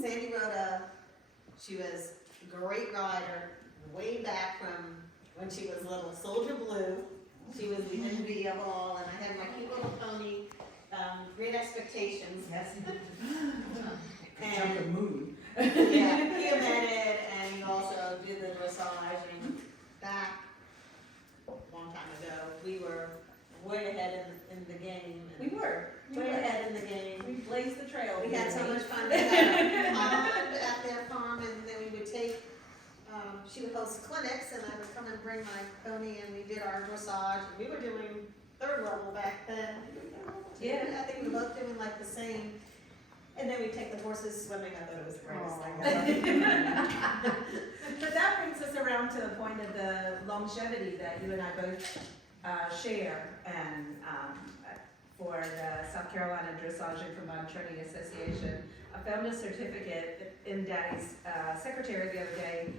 Sandy she was a great rider, way back from when she was little, Soldier Blue. She was the envy of all, and I had my cute little pony, Great Expectations. Yes. And the moon. yeah, he amended, and he also did the dressage, and back a long time ago, we were way ahead in the game. We were. Way ahead in the game. We blazed the trail. We had so much fun. We had a pond at their farm, and then we would take, she would host clinics, and I would come and bring my pony, and we did our dressage. And we were doing third level back then. Yeah. I think we were both doing like the same. And then we take the horses swimming. I thought it was the greatest thing. But that brings us around to the point of the longevity that you and I both share, and for the South Carolina Dressage and Combined Training Association. I found a certificate in Daddy's secretary the other day,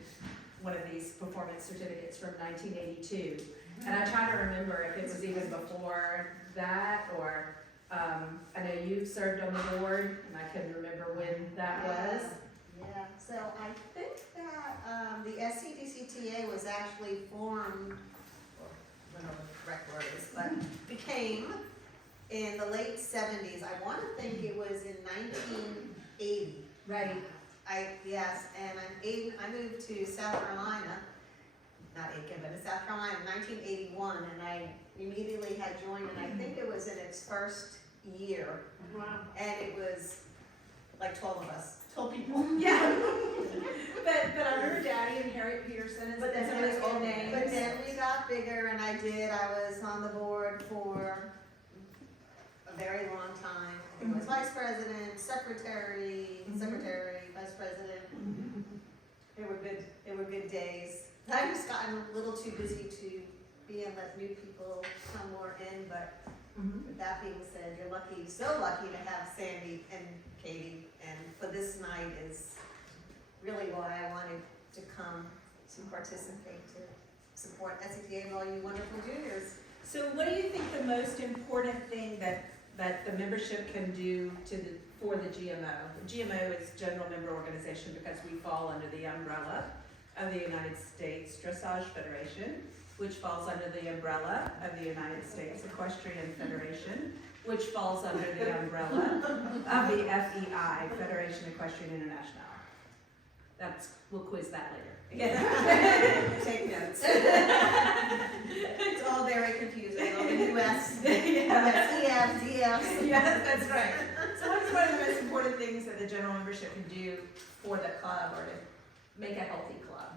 one of these performance certificates from 1982. And I try to remember if it was even before that, or I know you've served on the board, and I couldn't remember when that was. Yeah, so I think that the SCDCTA was actually formed, I don't know what the correct word is, but became in the late 70s. I want to think it was in 1980. Right. Yes, and I moved to South Carolina, not Aiken, but in South Carolina in 1981, and I immediately had joined, and I think it was in its first year. Wow. And it was like 12 of us, 12 people. Yeah. but I remember Daddy and Harriet Peterson and some of those old names. But then we got bigger, and I was on the board for a very long time. It was vice president, secretary, vice president. They were good days. I've just gotten a little too busy to be and let new people come more in, but with that being said, you're lucky, so lucky to have Sandy and Katie, and for this night is really why I wanted to come to participate, to support SCTA and all you wonderful juniors. So what do you think the most important thing that the membership can do for the GMO? The GMO is General Member Organization because we fall under the umbrella of the United States Dressage Federation, which falls under the umbrella of the United States Equestrian Federation, which falls under the umbrella of the FEI, Federation Equestrian International. We'll quiz that later. Take notes. It's all very confusing, all the US, EF, DF. Yes, that's right. So what is one of the most important things that the general membership can do for the club or to make a healthy club?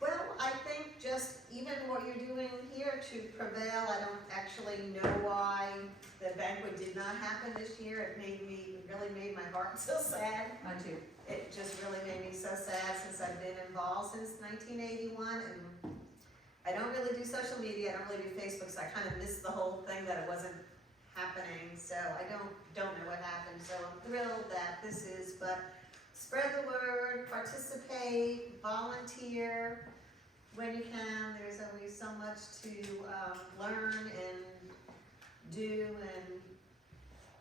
Well, I think just even what you're doing here to prevail, I don't actually know why the banquet did not happen this year. It really made my heart so sad. Mine too. It just really made me so sad since I've been involved since 1981, and I don't really do social media, I don't really do Facebook, so I kind of missed the whole thing that it wasn't happening, so I don't know what happened, so I'm thrilled that this is, but spread the word, participate, volunteer when you can. There's always so much to learn and do, and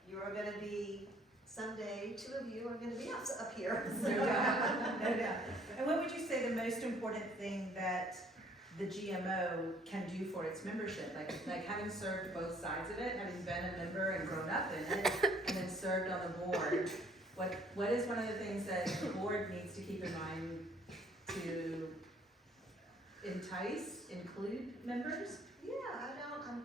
you're going to be, someday, two of you are going to be up here. So. No doubt. And what would you say the most important thing that the GMO can do for its membership? Like having served both sides of it, having been a member and grown up in it, and then served on the board, what is one of the things that the board needs to keep in mind to include members? Yeah,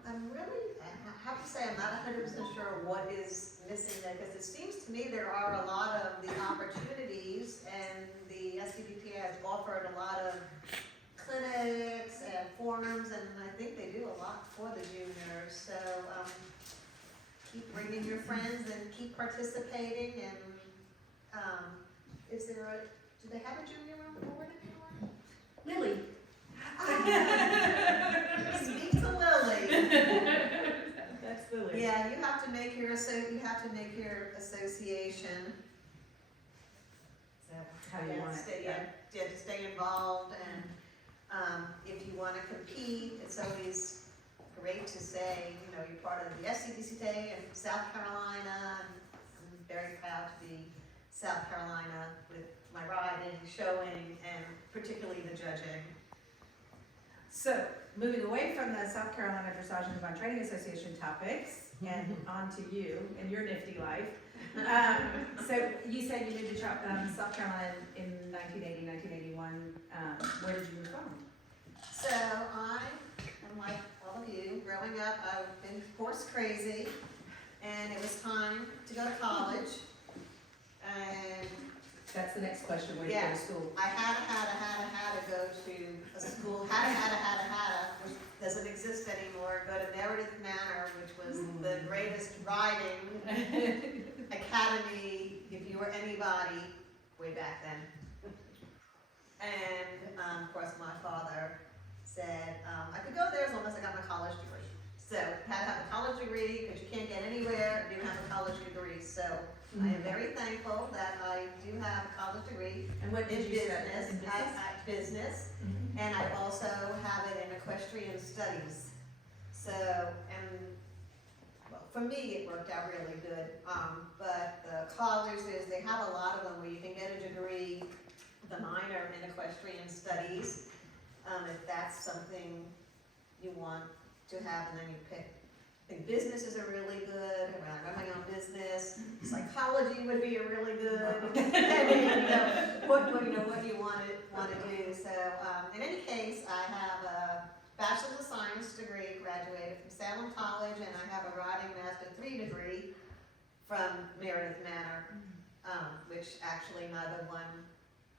I'm really, I have to say, I'm not 100% sure what is missing there, because it seems to me there are a lot of the opportunities, and the SCDCTA has offered a lot of clinics and forums, and I think they do a lot for the juniors, so keep bringing your friends and keep participating, and do they have a junior on the board anymore? Lily. Speak to Lily. That's Lily. Yeah, you have to make your association. So How you want it. To stay involved, and if you want to compete, it's always great to say, you're part of the SCDCTA in South Carolina. And I'm very proud to be South Carolina with my riding, showing, and particularly the judging. So, moving away from the South Carolina Dressage and Combined Training Association topics, and on to you and your nifty life. So, you said you moved to South Carolina in 1980, 1981. Where did you move from? So I am like all of you, growing up, I've been horse crazy, and it was time to go to college. And That's the next question, where did you go to school? I had to go to a school, which doesn't exist anymore, go to Meredith Manor, which was the greatest riding academy, if you were anybody, way back then. And, of course, my father said, I could go there as long as I got my college degree. So, had to have a college degree, because you can't get anywhere if you don't have a college degree. So, I am very thankful that I do have a college degree And what in did you business. study? Business, and I also have it in equestrian studies. So, and well, for me, it worked out really good. But the colleges, they have a lot of them where you can get a degree, the minor in equestrian studies, if that's something you want to have, and then you pick. I think businesses are really good, around running my own business. Psychology would be a really good, depending, what you want to do. So, in any case, I have a Bachelor of Science degree, graduated from Salem College, and I have a Riding Master 3 degree from Meredith Manor, which actually neither one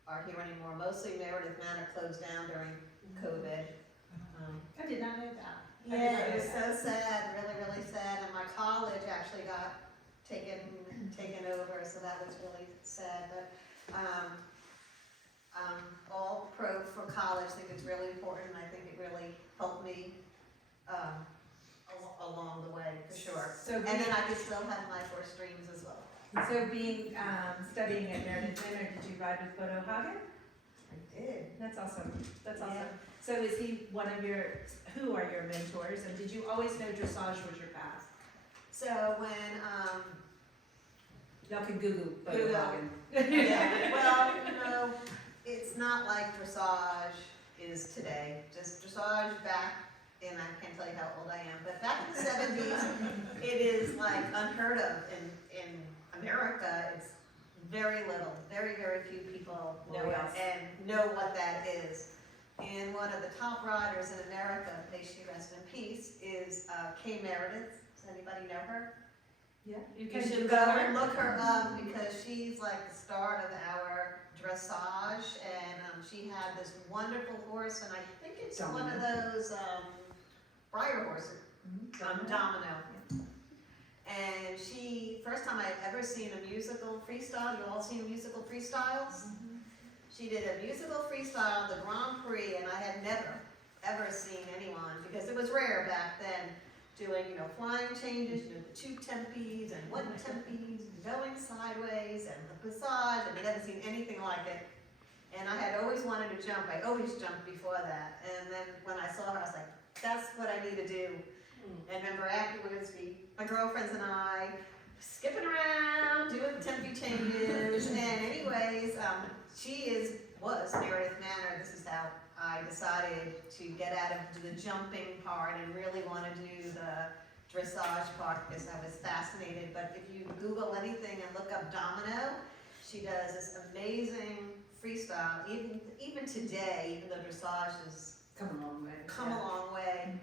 are here anymore. Mostly Meredith Manor closed down during COVID. I did not know that. Yeah, it was so sad, really, really sad, and my college actually got taken over, so that was really sad, but, all pro for college, I think it's really important, and I think it really helped me, along the way, for sure. So, And then I could still have my four streams as well. so being, studying at Meredith Manor, did you ride with Bodo Hagen? I did. That's awesome. That's awesome. Yeah. So is he one of who are your mentors, and did you always know dressage was your path? So when, Y'all can Google Bodo Google. Hagen. yeah, well, it's not like dressage is today. Just dressage back in, I can't tell you how old I am, but back in the 70s, it is like unheard of in America. It's very little, very, very few people know it and know what that is. And one of the top riders in America, may she rest in peace, is Kay Meredith. Does anybody know her? Yeah. You should go and look her up, because she's like the start of our dressage, and she had this wonderful horse, and I think it's one of those Breyer horses, Domino. And she, first time I'd ever seen a musical freestyle. You all seen musical freestyles? She did a musical freestyle, the Grand Prix, and I had never, ever seen anyone, because it was rare back then, doing, flying changes, the two tempies and one tempies, going sideways, and the passage, and I'd never seen anything like it. And I had always wanted to jump. I always jumped before that. And then when I saw her, I was like, that's what I need to do. And remember afterwards, my girlfriends and I, skipping around, doing the tempi changes, and anyways, she was Meredith Manor. This is how I decided to get out of the jumping part and really want to do the dressage part, because I was fascinated. But if you Google anything and look up Domino, she does this amazing freestyle. Even today, even though dressage has come a long way. Come a long way.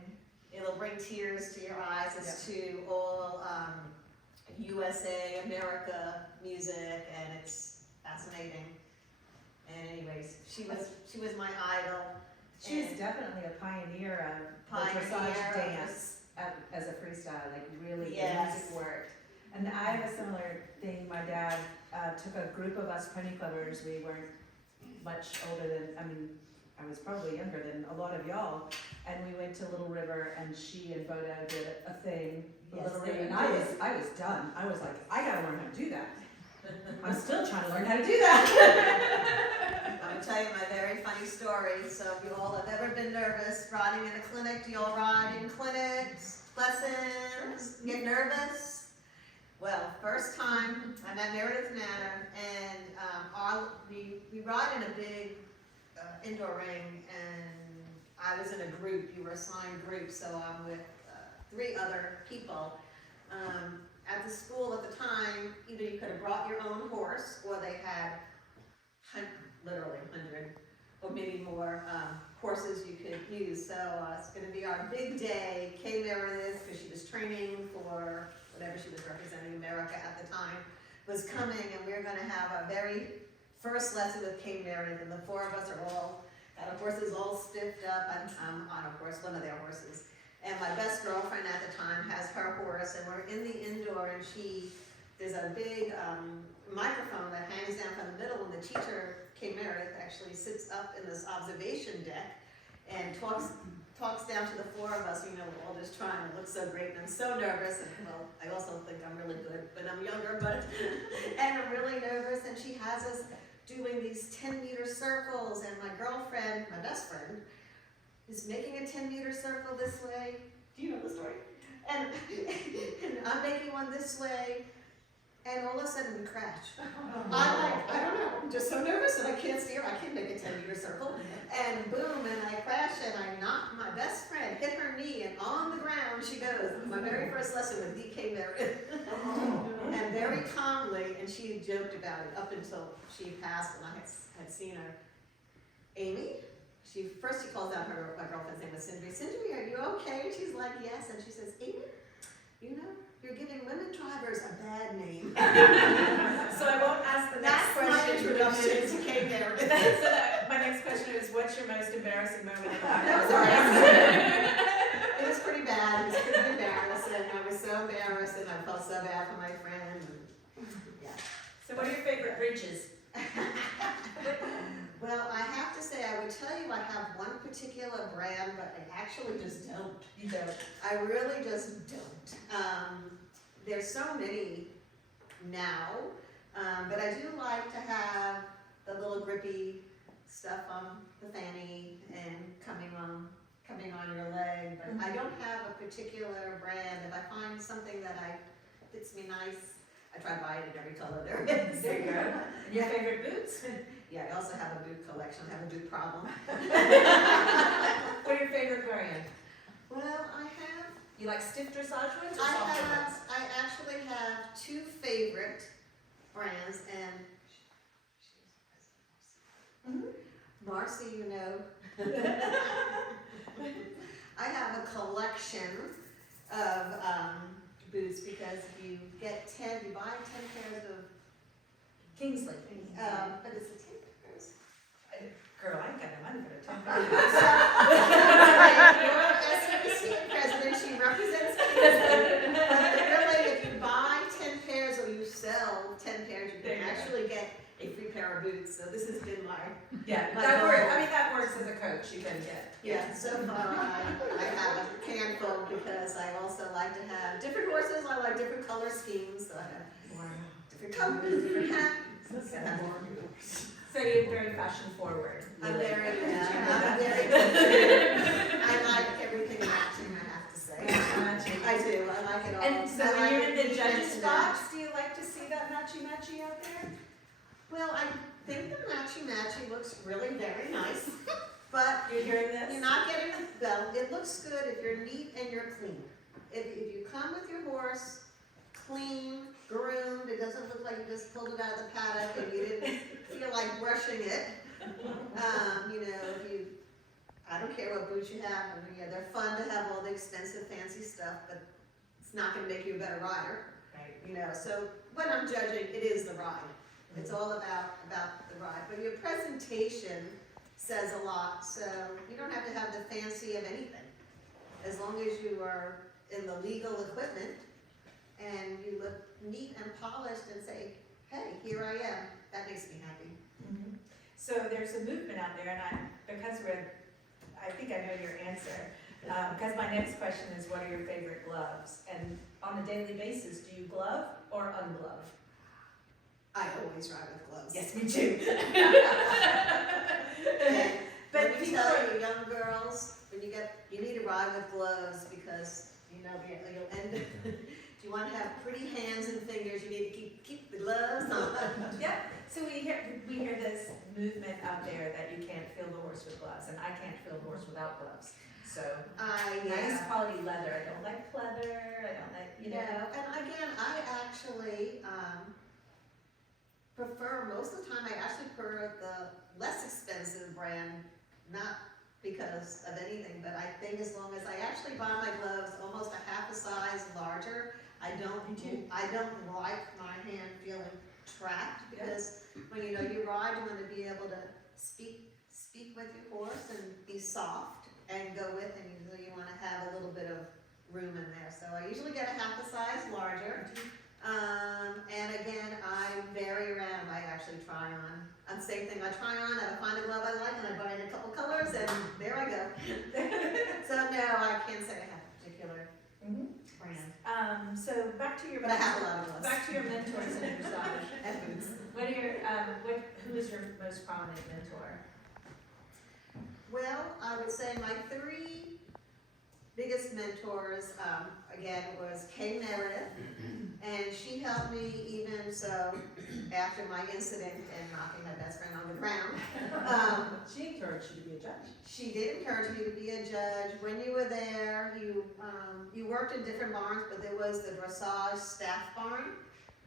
It'll bring tears to your eyes as to all USA, America music, and it's fascinating. And anyways, she was my idol. She was definitely a pioneer of the dressage dance as a freestyle, like really the music worked. And I have a similar thing. My dad took a group of us pony clubbers. We weren't much older than, I was probably younger than a lot of y'all, and we went to Little River, and she and Bodo did a thing, Little River, and I was done. I was like, I gotta learn how to do that. I'm still trying to learn how to do that. I'm gonna tell you my very funny story. So if you all have ever been nervous riding in a clinic, do you all ride in clinics, lessons, get nervous? Well, first time I met Meredith Manor, and we ride in a big indoor ring, and I was in a group. You were assigned groups, so I'm with 3 other people. At the school at the time, either you could have brought your own horse, or they had literally 100 or maybe more horses you could use. So it's going to be our big day. Kay Meredith, because she was training for whatever she was representing America at the time, was coming, and we we're going to have a very first lesson with Kay Meredith, and the 4 of us are all got our horses all stiffed up. I'm on, of course, one of their horses. And my best girlfriend at the time has her horse, and we're in the indoor, and there's a big microphone that hangs down from the middle, and the teacher, Kay Meredith, actually sits up in this observation deck and talks down to the 4 of us. You know, we're all just trying to look so great, and I'm so nervous, and well, I also think I'm really good, but I'm younger, and I'm really nervous, and she has us doing these 10-meter circles, and my girlfriend, my best friend, is making a 10-meter circle this way. Do you know the story? And I'm making one this way, and all of a sudden we crash. I'm like, I don't know, I'm just so nervous and I can't steer, I can't make a 10-meter circle. And boom, and I crash, and I knock my best friend, hit her knee, and on the ground she goes. My very first lesson with DK Meredith. And very calmly, and she had joked about it up until she passed, and I had seen her. Amy? First she calls out my girlfriend's name was Sindri. Sindri, are you okay? And she's like, yes. And she says, Amy, you know, you're giving women drivers a bad name. So I won't ask the next question. That's my introduction to Kay Meredith. So my next question is, what's your most embarrassing moment in life? It was pretty bad. It was pretty embarrassing. I was so embarrassed, and I felt so bad for my friend. Yeah. So what are your favorite bridges? Well, I have to say, I would tell you I have one particular brand, but I actually just don't. You don't. I really just don't. There's so many now, but I do like to have the little grippy stuff on the fanny and coming on your leg, but I don't have a particular brand. If I find something that fits me nice, I try to buy it in every color there is. There you go. And your favorite boots? Yeah, I also have a boot collection. I have a boot problem. What are your favorite brand? Well, I have. You like stiff dressage ones or soft ones? I actually have 2 favorite brands, and Marcy, you know. I have a collection of boots, because if you buy 10 pairs of Kingsley. but it's a 10 pairs. Girl, I ain't got no money for the 10 You're SCDCTA president, she represents Kingsley. But really, if you buy 10 pairs or you sell 10 pairs, you can actually get a free pair of boots. So this has been my that works. I mean, that works as a coach. You can get. Yeah, so far I have a handful, because I also like to have different horses. I like different color schemes. So I have different colors, different hats. So you're very fashion forward. I'm very I like everything matching, I have to say. I do, I like it all. And so I when like you're in the it judges' to box, do you like to see that matchy-matchy out there? Well, I think the matchy looks really very nice, but You're hearing this? you're not getting, well, it looks good if you're neat and you're clean. If you come with your horse clean, groomed, it doesn't look like you just pulled it out of the paddock and you didn't feel like brushing it. You know, I don't care what boots you have, I mean, yeah, they're fun to have all the expensive fancy stuff, but it's not gonna make you a better rider. Right. You know, so when I'm judging, it is the ride. It's all about the ride, but your presentation says a lot, so you don't have to have the fancy of anything. As long as you are in the legal equipment and you look neat and polished and say, hey, here I am, that makes me happy. Mm-hmm. So there's a movement out there, and I think I know your answer, because my next question is, what are your favorite gloves? And on a daily basis, do you glove or unglove? I always ride with gloves. Yes, me too. But let me tell you, young girls, when you need to ride with gloves, because you know you'll end. you want to have pretty hands and fingers, you need to keep the gloves on. Yep, so we hear this movement out there that you can't feel the horse with gloves, and I can't feel the horse without gloves. So, nice quality leather, I don't like pleather, I don't like, you know. And again, I actually, prefer, most of the time, I actually prefer the less expensive brand, not because of anything, but I think as long as I actually buy my gloves almost a half a size larger, I don't like my hand feeling trapped, because when you ride, you want to be able to speak with your horse and be soft and go with him, so you want to have a little bit of room in there. So I usually get a half a size larger. And again, I vary around. I actually try on. Same thing, I try on, I find a glove I like, and I buy in a couple colors, and there I go. So no, I can't say I have a particular brand. So back to your But I have a lot of gloves. back to your mentors in dressage. And boots. What are your who is your most prominent mentor? Well, I would say my three biggest mentors, again, was Kay Meredith, and she helped me even so after my incident and knocking my best friend on the ground. She encouraged you to be a judge. She did encourage me to be a judge. When you were there, you worked in different barns, but there was the dressage staff barn,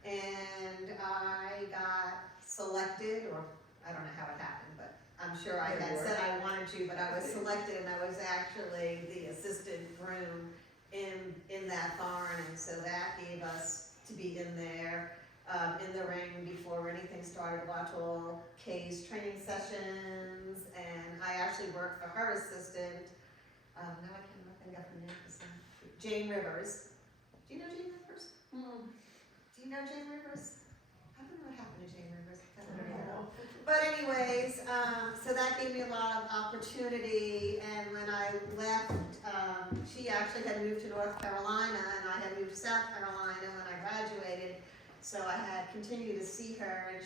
and I got selected, or I don't know how it happened, but I'm sure I had said I wanted to, but I was selected, and I was actually the assistant groom in that barn, and so that gave us to be in there in the ring before anything started. Watch all Kay's training sessions, and I actually worked for her assistant. Now I can't think of her name. Jane Rivers. Do you know Jane Rivers? Do you know Jane Rivers? I don't know what happened to Jane Rivers. I don't know. But anyways, so that gave me a lot of opportunity, and when I left, she actually had moved to North Carolina, and I had moved to South Carolina when I graduated, so I had continued to see her, and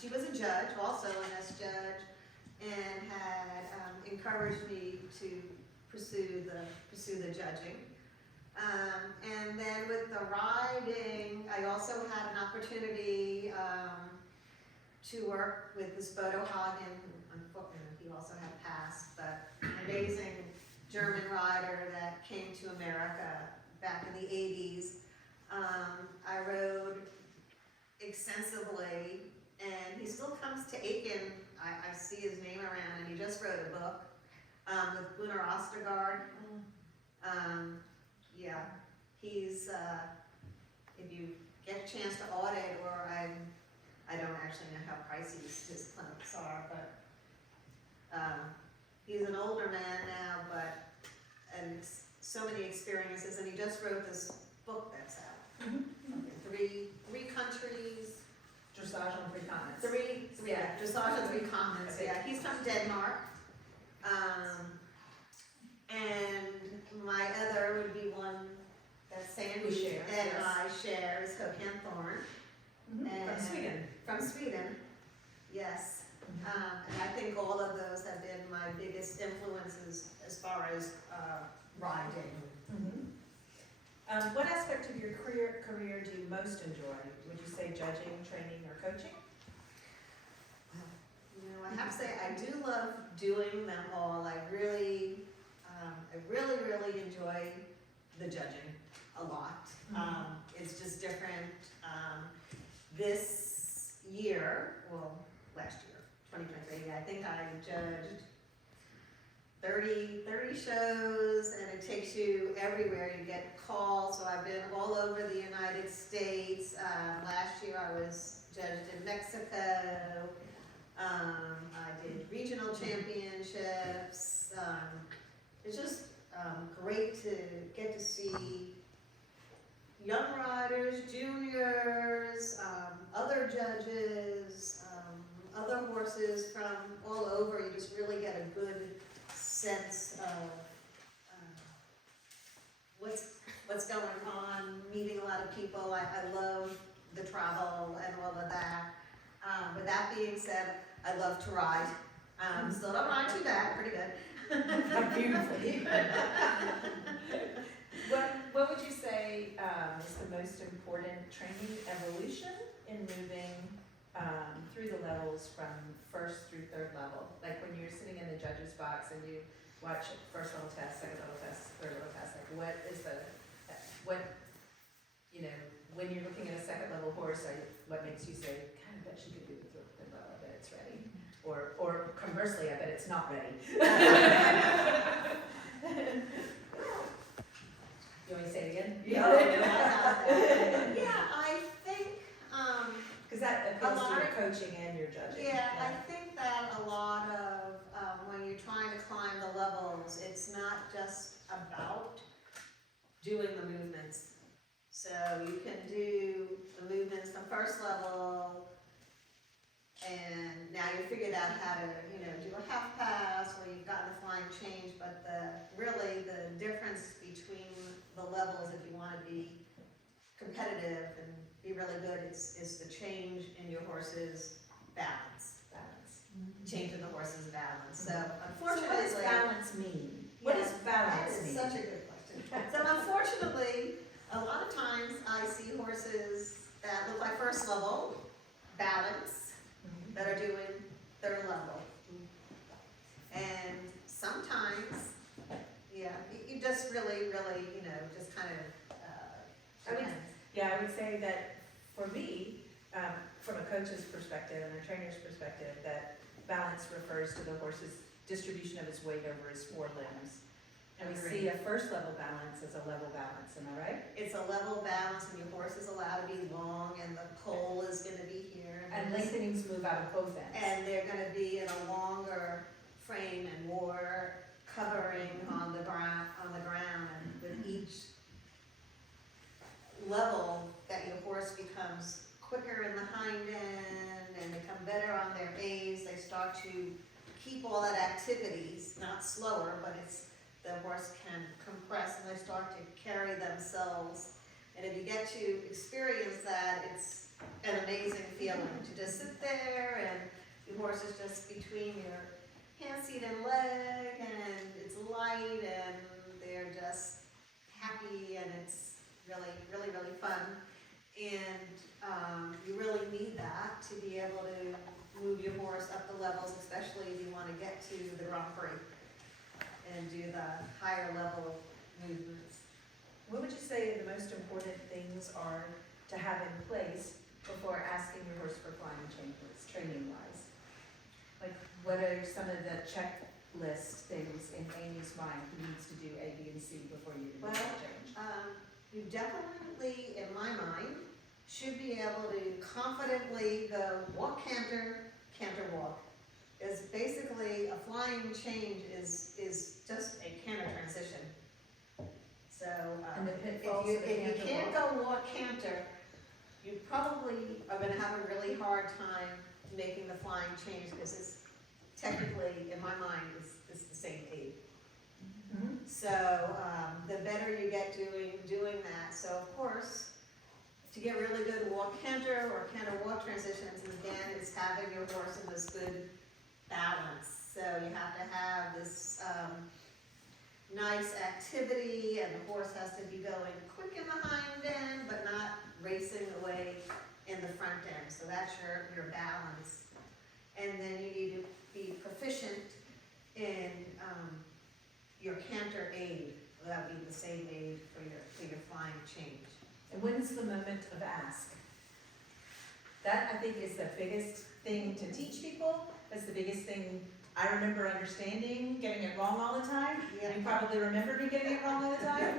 she was a judge, also an S judge, and had encouraged me to pursue the judging. And then with the riding, I also had an opportunity to work with this Bodo Hagen. Unfortunately, he also had passed, but amazing German rider that came to America back in the 80s. I rode extensively, and he still comes to Aiken. I see his name around, and he just wrote a book with Gunnar Ostergaard. Yeah, he's, if you get a chance to audit, or I don't actually know how pricey his clinics are, but he's an older man now, and so many experiences, and he just wrote this book that's out. Three countries. Dressage on 3 continents. Dressage on 3 continents, yeah. He's from Denmark. And my other would be one that Sandy and I share is Hokan Thorn. From Sweden. From Sweden, yes. And I think all of those have been my biggest influences as far as riding. What aspect of your career do you most enjoy? Would you say judging, training, or coaching? I have to say I do love doing them all. I really enjoy the judging a lot. It's just different. This year, well, last year, 2023, I think I judged 30 shows, and it takes you everywhere. You get calls, so I've been all over the United States. Last year I was judged in Mexico. I did regional championships. It's just great to get to see young riders, juniors, other judges, other horses from all over. You just really get a good sense of what's going on, meeting a lot of people. I love the travel and all of that. With that being said, I love to ride. Still don't ride too bad, pretty good. Beautifully. What would you say most important training evolution in moving through the levels from first through third level? Like when you're sitting in the judge's box and you watch first level test, second level test, third level test, like what is when you're looking at a second level horse, what makes you say, God, I bet she could do the third level, I bet it's ready. Or conversely, I bet it's not ready. You want me to say it again? Yeah, I think, Because that appeals to your coaching and your judging. I think that a lot of, when you're trying to climb the levels, it's not just about doing the movements. So you can do the movements from first level, and now you figured out how to, do a half pass, or you've gotten the flying change, but really the difference between the levels, if you want to be competitive and be really good, is the change in your horse's balance. Change in the horse's balance. So unfortunately, what does balance mean? What does balance mean? That is such a good question. So unfortunately, a lot of times I see horses that look like first level balance that are doing third level. And sometimes, you just really, just kind of, I would say that for me, from a coach's perspective and a trainer's perspective, that balance refers to the horse's distribution of his weight over his four limbs. And we see a first level balance as a level balance, am I right? It's a level balance, and your horse is allowed to be long, and the pole is going to be here. And lengthenings move out of both ends. And they're going to be in a longer frame and more covering on the ground. And with each level, that your horse becomes quicker in the hind end and become better on their A's, they start to keep all that activities, not slower, but the horse can compress and they start to carry themselves. And if you get to experience that, it's an amazing feeling to just sit there and your horse is just between your hand, seat, and leg, and it's light, and they're just happy, and it's really, really, really fun. And you really need that to be able to move your horse up the levels, especially if you want to get to the Grand Prix and do the higher level movements. What would you say the most important things are to have in place before asking your horse for flying changes, training-wise? Like, what are some of the checklist things in Amy's mind who needs to do A, B, and C before you do that change? You definitely, in my mind, should be able to confidently go walk, canter, canter, walk. Is basically a flying change is just a canter transition. So And the pitfalls if of the you canter can't walk? go walk, canter, you probably are going to have a really hard time making the flying change, because it's technically, in my mind, it's the same aid. Mm-hmm. So the better you get doing that. So of course, to get really good walk canter or canter walk transitions, again, is having your horse in this good balance. So you have to have this nice activity, and the horse has to be going quick in the hind end, but not racing away in the front end. So that's your balance. And then you need to be proficient in your canter aid. That would be the same aid for your flying change. And when's the moment of ask? That, I think, is the biggest thing to teach people. That's the biggest thing I remember understanding, getting it wrong all the time. Yeah. You probably remember me getting it wrong all the time.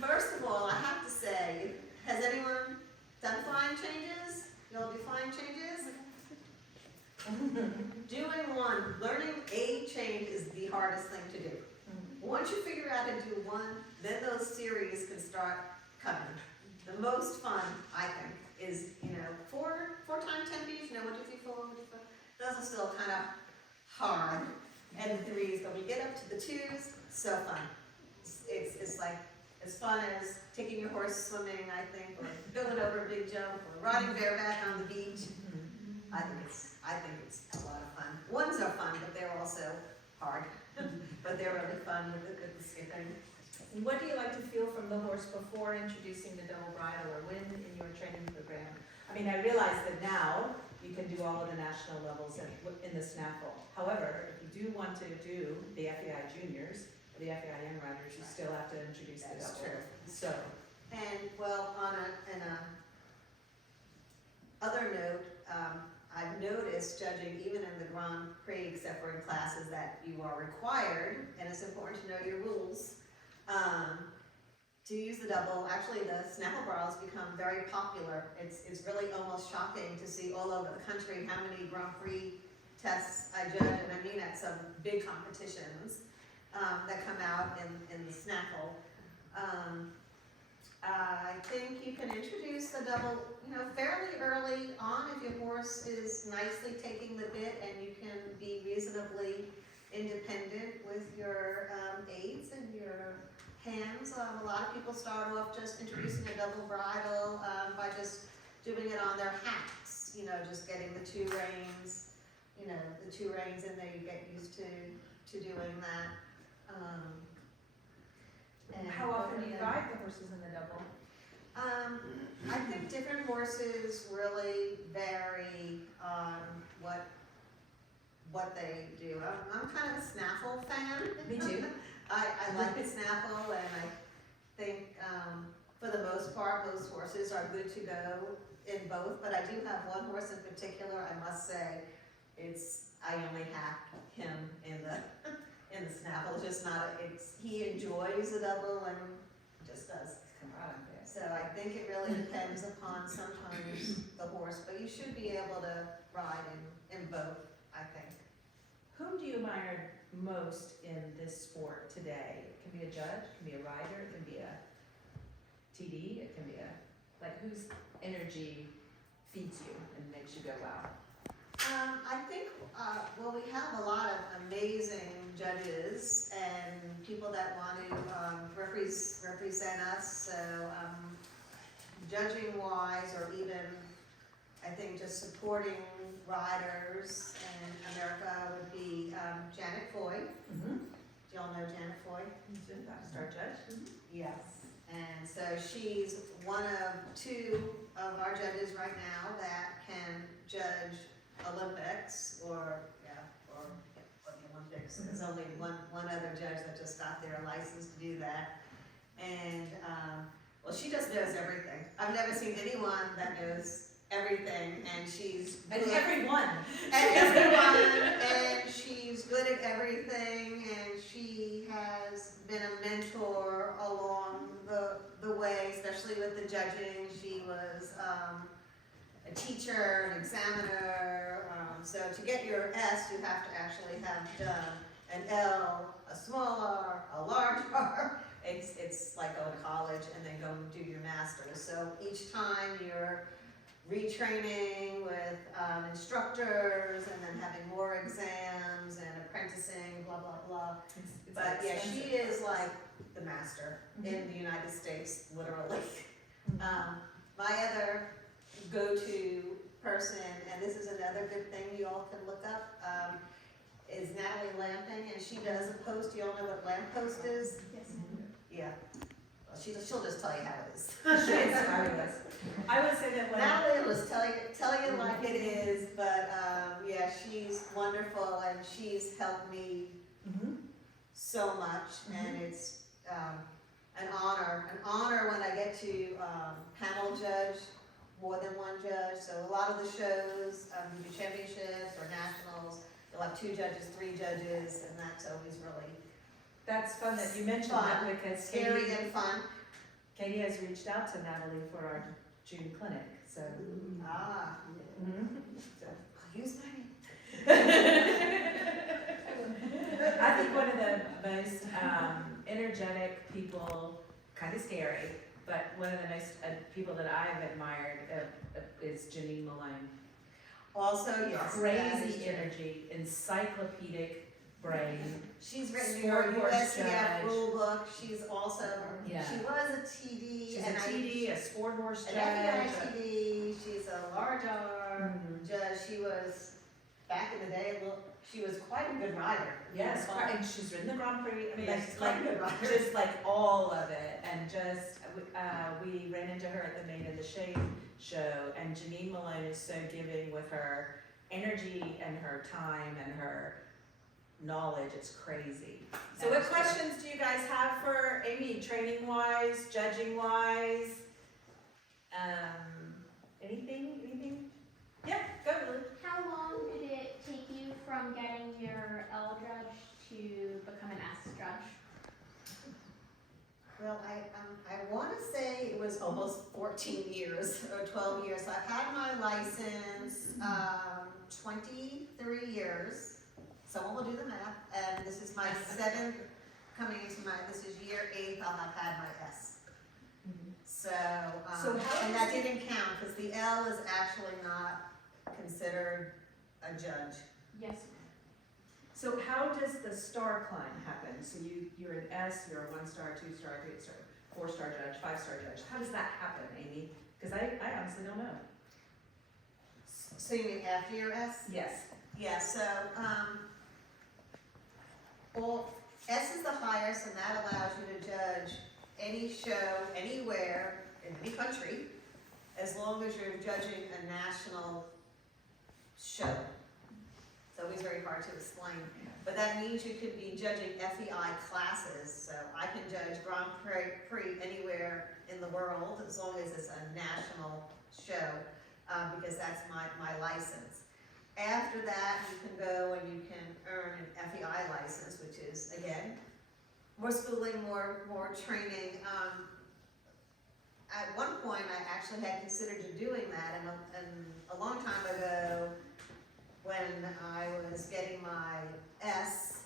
First of all, I have to say, has anyone done flying changes? You all do flying changes? Doing one, learning a change is the hardest thing to do. Once you figure out how to do one, then those series can start coming. The most fun, I think, is, 4 times 10 beats, 1, 2, 3, 4, 1, 2, 3, 4. Those are still kind of hard. And the 3s, but when you get up to the 2s, so fun. It's like as fun as taking your horse swimming, I think, or going over a big jump, or riding bareback on the beach. I think it's a lot of fun. Ones are fun, but they're also hard. But they're really fun with the skipping. And what do you like to feel from the horse before introducing the double bridle, or when in your training program? I mean, I realize that now you can do all of the national levels in the snaffle. However, if you do want to do the FEI juniors, or the FEI young riders, you still have to introduce the That's double. true. So, And well, in a other note, I've noticed judging even in the Grand Prix, except for in classes that you are required, and it's important to know your rules, to use the double. Actually, the snaffle bridles become very popular. It's really almost shocking to see all over the country how many Grand Prix tests I judge, and I mean at some big competitions that come out in the snaffle. I think you can introduce the double, fairly early on if your horse is nicely taking the bit and you can be reasonably independent with your aids and your hands. A lot of people start off just introducing a double bridle by just doing it on their hacks, just getting the two reins, in there. You get used to doing that. And how often do you ride the horses in the double? I think different horses really vary on what they do. I'm kind of a snaffle fan. Me too. I like the snaffle, and I think for the most part, most horses are good to go in both. But I do have one horse in particular. I must say, I only hack him in the snaffle. It's just not. He enjoys the double and just does. So I think it really depends upon sometimes the horse, but you should be able to ride in both, I think. Whom do you admire most in this sport today? It can be a judge, it can be a rider, it can be a TD, it can be whose energy feeds you and makes you go, wow? I think, we have a lot of amazing judges and people that want to represent us. So judging wise, or even I think just supporting riders in America would be Janet Foy. Mm-hmm. Do y'all know Janet Foy? Star judge. Mm-hmm. Yes. And so she's one of two of our judges right now that can judge Olympics or the Olympics. There's only one other judge that just got their license to do that. And she just knows everything. I've never seen anyone that knows everything, and she's And everyone. And she's good at everything, and she has been a mentor along the way, especially with the judging. She was a teacher, an examiner, so to get your S, you have to actually have done an L, a small r, a large r. It's like going to college and then go and do your master's. So each time you're retraining with instructors and then having more exams and apprenticing, blah, blah, blah. But yeah, she is like the master in the United States, literally. My other go-to person, and this is another good thing you all can look up, is Natalie Lamping, and she does a post. You all know what lamp post is? Yes. Yeah. Well, she'll just tell you how it is. She is fabulous. I would say that Natalie will just tell you like it is, but yeah, she's wonderful, and she's helped me so much, and it's an honor when I get to panel judge more than one judge. So a lot of the shows, you do championships or nationals, you'll have 2 judges, 3 judges, and that's always really that's fun that you mentioned fun, that, because scary and fun. Katie has reached out to Natalie for our June clinic, so. Use my name. I think one of the most energetic people, kind of scary, but one of the most people that I've admired is Janine Malone. Also, yes. Crazy energy, encyclopedic brain. She's written Sport your horse USDF judge. rule book. She's also, Yeah. she was a TD. She's and a TD, a sport horse an judge. FEI TD. She's a large R judge. She was back in the day, well, she was quite a good rider. Yes, and she's ridden the Grand Prix, I mean, Yeah, she's quite a good rider. just like all of it, and just, we ran into her at the Made in the Shade show, and Janine Malone is so giving with her energy and her time and her knowledge, it's crazy. So what questions do you guys have for Amy, training wise, judging wise? Anything? Yeah, go Lily. How long did it take you from getting your L judge to become an S judge? Well, I want to say it was almost 14 years or 12 years. I've had my license 23 years. Someone will do the math, and this is my 7th coming into this is year 8. I'll have had my S. So and that didn't count because the L is actually not considered a judge. Yes. So how does the star climb happen? So you're an S, you're a 1-star, 2-star, 3-star, 4-star judge, 5-star judge. How does that happen, Amy? Because I honestly don't know. So you mean after your S? Yes. Yeah, so, well, S is the highest, and that allows you to judge any show, anywhere, in any country, as long as you're judging a national show. It's always very hard to explain, but that means you could be judging FEI classes, so I can judge Grand Prix anywhere in the world, as long as it's a national show, because that's my license. After that, you can go and you can earn an FEI license, which is, again, more schooling, more training. At one point, I actually had considered doing that, and a long time ago, when I was getting my S,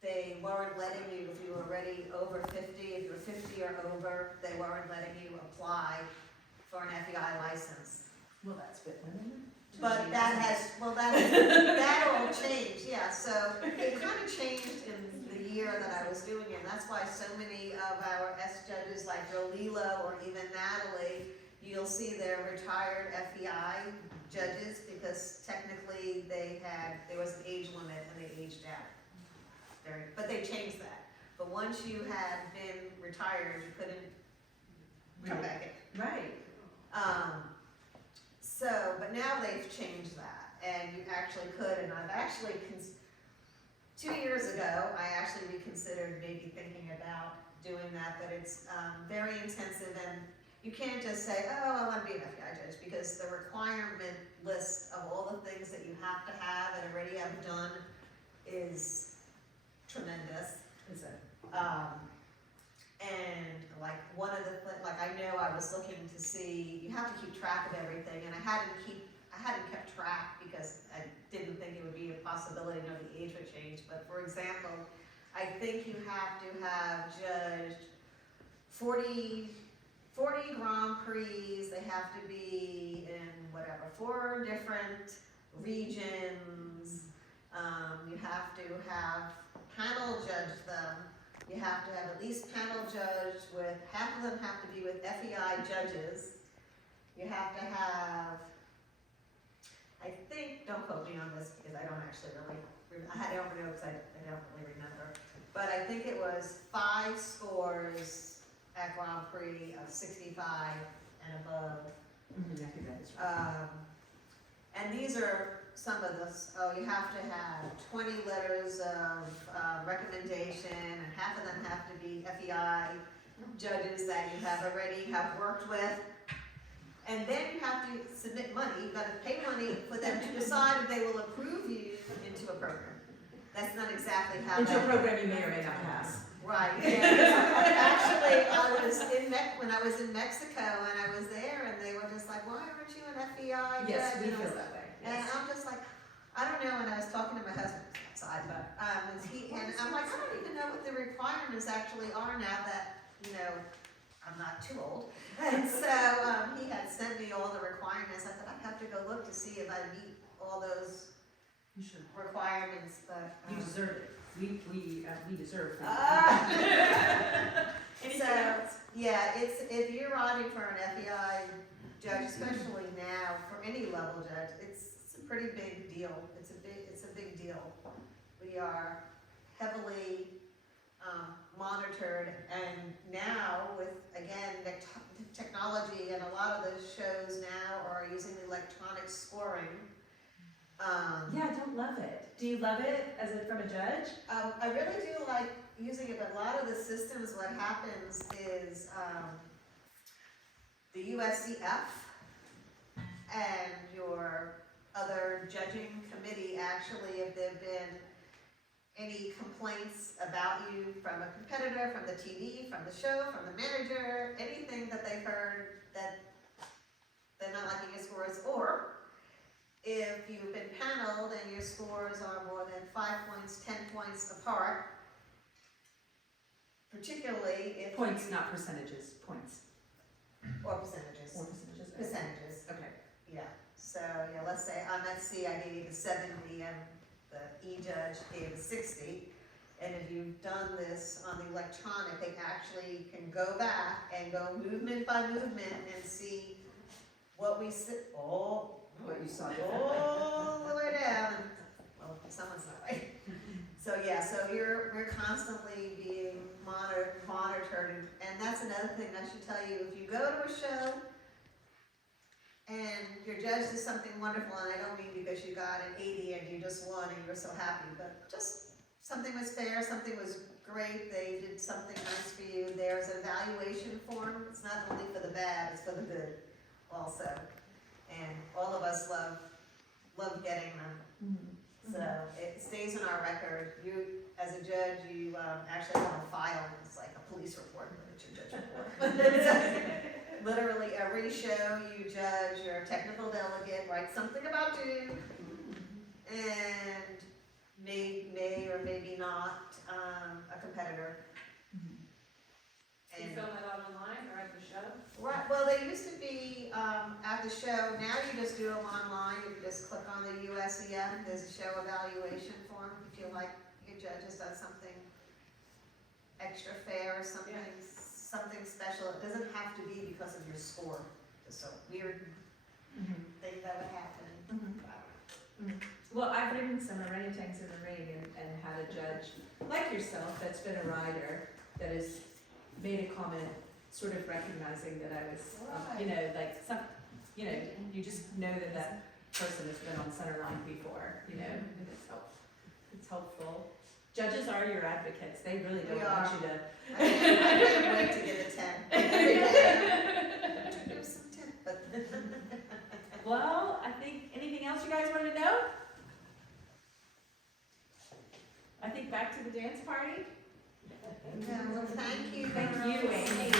they weren't letting you, if you were already over 50, if you were 50 or over, they weren't letting you apply for an FEI license. Well, that's good. But that all changed, yeah, so it kind of changed in the year that I was doing it. That's why so many of our S judges like Jolila or even Natalie, you'll see they're retired FEI judges because technically there was an age limit and they aged out. But they changed that. But once you had been retired, you couldn't come back in. Right. But now they've changed that, and you actually could, and I've actually, 2 years ago, I actually reconsidered maybe thinking about doing that, but it's very intensive, and you can't just say, oh, I want to be an FEI judge, because the requirement list of all the things that you have to have and already have done is tremendous. Is it? And like one of the I know I was looking to see, you have to keep track of everything, and I hadn't kept track because I didn't think it would be a possibility, you know, the age would change. But for example, I think you have to have judged 40 Grand Prix. They have to be in 4 different regions. You have to have panel judge them. You have to have at least panel judged with, half of them have to be with FEI judges. You have to have, I think, don't quote me on this because I don't actually really, I don't know because I don't really remember. But I think it was 5 scores at Grand Prix of 65 and above. I think that is right. And these are some of this. You have to have 20 letters of recommendation, and half of them have to be FEI judges that you have already worked with. And then you have to submit money. You've got to pay money for them to decide if they will approve you into a program. That's not exactly how into a program you may or may not pass. Right. Yeah. Actually, when I was in Mexico and I was there, and they were just like, "Why aren't you an FEI judge?" Yes, we feel that way. And I'm just like, I don't know. And I was talking to my husband outside, but and I'm like, I don't even know what the requirements actually are now that I'm not too old. And so he had sent me all the requirements. I thought I'd have to go look to see if I meet all those requirements, but You deserve it. We deserve it. So, yeah, if you're riding for an FEI judge, especially now, for any level judge, it's pretty big deal. It's a big deal. We are heavily monitored, and now with, again, technology, and a lot of the shows now are using electronic scoring. Yeah, I don't love it. Do you love it from a judge? I really do like using it, but a lot of the systems, what happens is the USEF and your other judging committee, actually, if there have been any complaints about you from a competitor, from the TV, from the show, from the manager, anything that they've heard that they're not liking your scores, or if you've been paneled and your scores are more than 5 points, 10 points apart, particularly if Points, you, not percentages, points. or percentages. Or percentages. Percentages. Okay. Yeah, so, yeah, let's say I'm at C, I gave you 70, and the E judge gave a 60, and if you've done this on the electronic, they actually can go back and go movement by movement and see what we sit, What you saw. all the way down, and, well, someone's not right. So, yeah, so we're constantly being monitored, and that's another thing I should tell you. If you go to a show and your judge does something wonderful, and I don't mean because you got an 80 and you just won and you're so happy, but just something was fair, something was great, they did something nice for you, there's an evaluation form. It's not only for the bad, it's for the good also. And all of us love getting them. Mm-hmm. So it stays in our record. You, as a judge, you actually have a file. It's like a police report, but it's your judge report. Literally every show you judge, your technical delegate writes something about you, and may or maybe not a competitor. Do you film it online or at the show? Right, well, they used to be at the show. Now you just do them online. You just click on the USEF. There's a show evaluation form. If you feel like your judge has done something extra fair or something, something special. It doesn't have to be because of your score. It's a weird thing that would happen. Well, I've ridden some orangutans in the ring and had a judge like yourself that's been a rider that has made a comment sort of recognizing that I was, you just know that person has been on center line before, and it's helpful. Judges are your advocates. They really don't want you to. I can't wait to get a 10 every day. Do some 10, but Well, I think, anything else you guys want to know? I think back to the dance party. yeah, well, thank you. Thank you, Amy.